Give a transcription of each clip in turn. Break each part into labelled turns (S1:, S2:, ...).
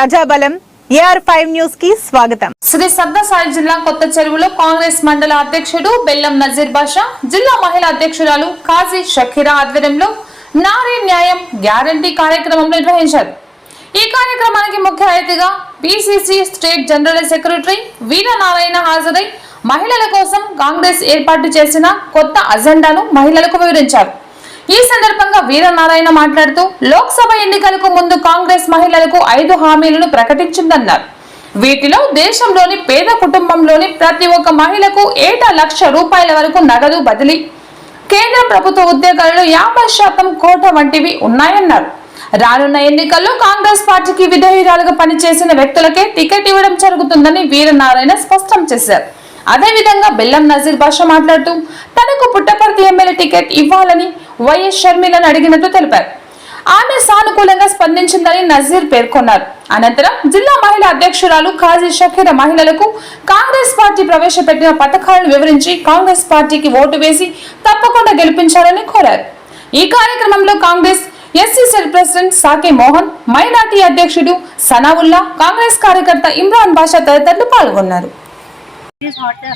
S1: ప్రజాబలం AR five న్యూస్కి స్వాగతం.
S2: శ్రీ సత్తసాయి జిల్లా కొత్త చెరువులో కాంగ్రెస్ మండల అధ్యక్షుడు బెల్లం నజీర్ బాషా జిల్లా మహిళా అధ్యక్షురాలు కాజీ షకీరా ఆధ్వర్యంలో నారీ న్యాయం గ్యారంటీ కార్యక్రమం నిర్వహించారు. ఈ కార్యక్రమానికి ముఖ్య అతిథిగా PCC state general secretary Veeranarayana హాజరై మహిళల కోసం కాంగ్రెస్ ఏర్పాటు చేసిన కొత్త అజెండాను మహిళలకు వివరించారు. ఈ సందర్భంగా వీరనారాయణ మాట్లాడుతూ లోక్సభ ఎన్నికలకు ముందు కాంగ్రెస్ మహిళలకు ఐదు హామీలను ప్రకటించిందన్నారు. వీటిలో దేశంలోని పేద కుటుంబంలోని ప్రతి ఒక్క మహిళకు ఏటా లక్ష రూపాయల వరకు నగదు బదిలీ కేంద్ర ప్రభుత్వ ఉద్యోగాలలో యాభై శాతం కోట వంటివి ఉన్నాయన్నారు. రానున్న ఎన్నికల్లో కాంగ్రెస్ పార్టీకి విధేయురాలుగా పనిచేసిన వ్యక్తులకే టికెట్ ఇవ్వడం జరుగుతుందని వీరనారాయణ స్పష్టం చేశారు. అదేవిధంగా బెల్లం నజీర్ భాష మాట్లాడుతూ తనకు పుట్టపర్తి ఎమ్మెల్యే టికెట్ ఇవ్వాలని వైఎస్ షర్మిలను అడిగినట్లు తెలిపారు. ఆమె సానుకూలంగా స్పందించిందని నజీర్ పేర్కొన్నారు. అనంతరం జిల్లా మహిళా అధ్యక్షురాలు ఖాజీ షకీర మహిళలకు కాంగ్రెస్ పార్టీ ప్రవేశపెట్టిన పథకాలను వివరించి కాంగ్రెస్ పార్టీకి ఓటు వేసి తప్పకుండా గెలిపించాలని కోరారు. ఈ కార్యక్రమంలో Congress SC cell president Sake Mohan minority అధ్యక్షుడు సనావుల్లా కాంగ్రెస్ కార్యకర్త ఇమ్రాన్ బాషా తదితరులు పాల్గొన్నారు.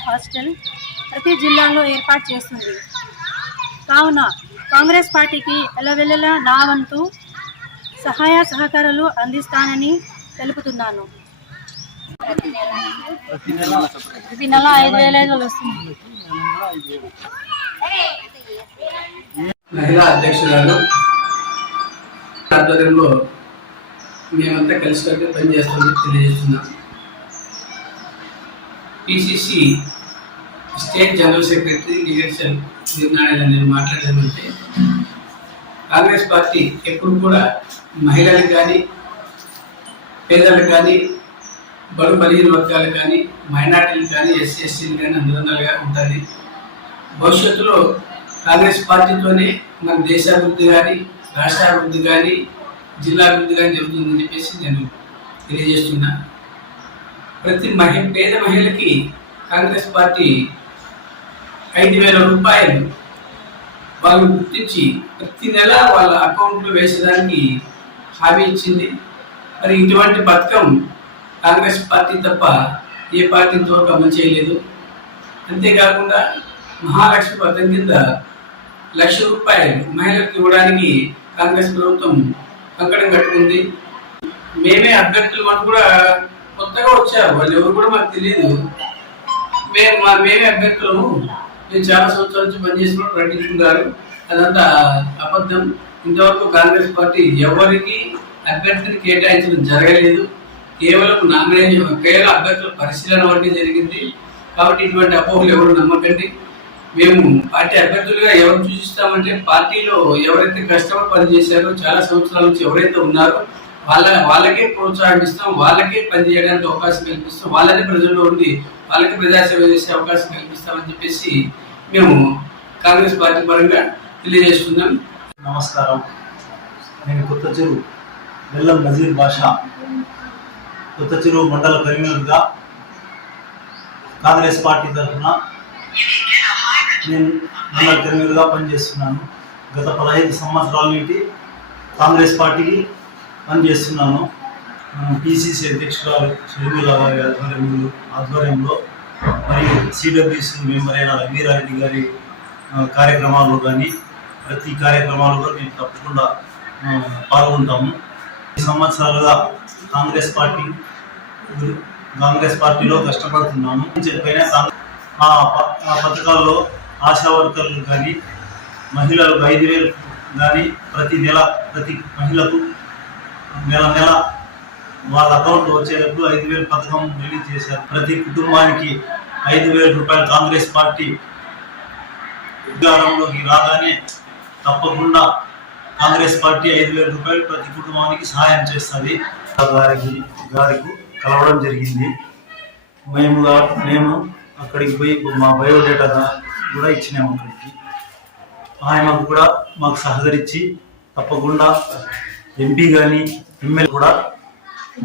S3: హాస్టల్ ప్రతి జిల్లాలో ఏర్పాటు చేస్తుంది కావున కాంగ్రెస్ పార్టీకి ఎలవెల్లలా నా వంతు సహాయ సహకారాలు అందిస్తానని తెలుపుతున్నాను. ప్రతి నెల ఐదు వేల ఐదు వేలు వస్తుంది.
S4: మహిళా అధ్యక్షురాలు ఆధ్వర్యంలో మేమంతా కలిసికట్టి పనిచేస్తామని తెలియజేస్తున్నాం. PCC state general secretary leadership నిర్ణయాలు నేను మాట్లాడేదంటే కాంగ్రెస్ పార్టీ ఎప్పుడు కూడా మహిళలకు కానీ పేదలకు కానీ బడు బలహీన వర్గాలు కానీ మైనార్టీలు కానీ ఎస్సీ ఎస్సీలు కానీ అందులో ఉంటుంది భవిష్యత్తులో కాంగ్రెస్ పార్టీతోనే మన దేశాభివృద్ధి కానీ రాష్ట్రాభివృద్ధి కానీ జిల్లాభివృద్ధి కానీ జరుగుతుందని చెప్పేసి నేను తెలియజేస్తున్నా. ప్రతి మహి పేద మహిళకి కాంగ్రెస్ పార్టీ ఐదు వేల రూపాయలు వాళ్ళు గుర్తించి ప్రతి నెల వాళ్ళ అకౌంట్లో వేసేదానికి హామీ ఇచ్చింది. మరి ఇటువంటి పథకం కాంగ్రెస్ పార్టీ తప్ప ఏ పార్టీ ఇంతవరకు అమలు చేయలేదు. అంతేకాకుండా మహాలక్ష్మి పథకం కింద లక్ష రూపాయలు మహిళలకు ఇవ్వడానికి కాంగ్రెస్ ప్రభుత్వం కంకణం కట్టుకుంది. మేమే అభ్యర్థులు మనం కూడా కొత్తగా వచ్చారు. వాళ్ళు ఎవరు కూడా మాకు తెలియదు. మేము మా మేమే అభ్యర్థులము. నేను చాలా సంవత్సరాల నుంచి పనిచేసినప్పుడు ప్రకటించుకున్నారు అదంతా అబద్ధం. ఇంతవరకు కాంగ్రెస్ పార్టీ ఎవరికి అభ్యర్థిని కేటాయించడం జరగలేదు. కేవలం నామినేషన్ కేవలం అభ్యర్థుల పరిశీలన వరకే జరిగింది. కాబట్టి ఇటువంటి అపోహలు ఎవరు నమ్మకండి. మేము పార్టీ అభ్యర్థులుగా ఎవరు సూచిస్తామంటే పార్టీలో ఎవరైతే కష్టపడి పనిచేశారో చాలా సంవత్సరాల నుంచి ఎవరైతే ఉన్నారో వాళ్ళ వాళ్ళకే ప్రోత్సాహిస్తాం వాళ్ళకే పనిచేయడానికి అవకాశం కల్పిస్తాం వాళ్ళని ప్రజల్లో ఉండి వాళ్ళకి ప్రజాసేవ చేసే అవకాశం కల్పిస్తామని చెప్పేసి మేము కాంగ్రెస్ పార్టీ పరంగా తెలియజేస్తున్నాం.
S5: నమస్కారం. నేను కొత్త చెరువు బెల్లం నజీర్ బాషా. కొత్త చెరువు మండల కన్వీనర్గా కాంగ్రెస్ పార్టీ తరఫున నేను మండల కన్వీనర్గా పనిచేస్తున్నాను. గత పదహైదు సంవత్సరాల నుండి కాంగ్రెస్ పార్టీకి పని చేస్తున్నాను పిసిసి అధ్యక్షురాలు షర్మిల ఆధ్వర్యంలో ఆధ్వర్యంలో మరియు సిడబ్ల్యూసి మెంబర్ అయిన రవీరారెడ్డి గారి కార్యక్రమాల్లో కానీ ప్రతి కార్యక్రమాల్లో మేము తప్పకుండా పాల్గొంటాము. ఈ సంవత్సరాలుగా కాంగ్రెస్ పార్టీ కాంగ్రెస్ పార్టీలో కష్టపడుతున్నాము. చెప్పైన ఆ ప- ఆ పథకాల్లో ఆశా వర్కర్లు కానీ మహిళలకు ఐదు వేలు కానీ ప్రతి నెల ప్రతి మహిళకు నెల నెల వాళ్ళ అకౌంట్ వచ్చేటప్పుడు ఐదు వేలు పథకం రిలీజ్ చేశారు. ప్రతి కుటుంబానికి ఐదు వేల రూపాయలు కాంగ్రెస్ పార్టీ అధికారంలోకి రాగానే తప్పకుండా కాంగ్రెస్ పార్టీ ఐదు వేల రూపాయలు ప్రతి కుటుంబానికి సహాయం చేస్తుంది. గారికి గారికి కలవడం జరిగింది. మేము మేము అక్కడికి పోయి మా బయోడేటా కూడా ఇచ్చినాము అక్కడికి. ఆయనకు కూడా మాకు సహకరించి తప్పకుండా ఎంపీ కానీ ఎమ్మెల్యే కూడా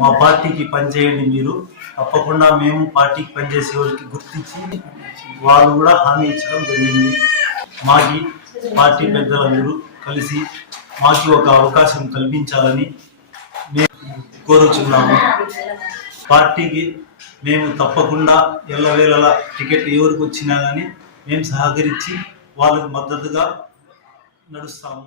S5: మా పార్టీకి పనిచేయండి మీరు. తప్పకుండా మేము పార్టీకి పనిచేసే వాళ్ళకి గుర్తించి వాళ్ళు కూడా హామీ ఇచ్చడం జరిగింది. మాకి పార్టీ పెద్దలందరూ కలిసి మాకి ఒక అవకాశం కల్పించాలని మేము కోరుచున్నాము. పార్టీకి మేము తప్పకుండా ఎల్లవేళలా టికెట్ ఎవరికి వచ్చినా కానీ మేము సహకరించి వాళ్ళకు మద్దతుగా నడుస్తాము.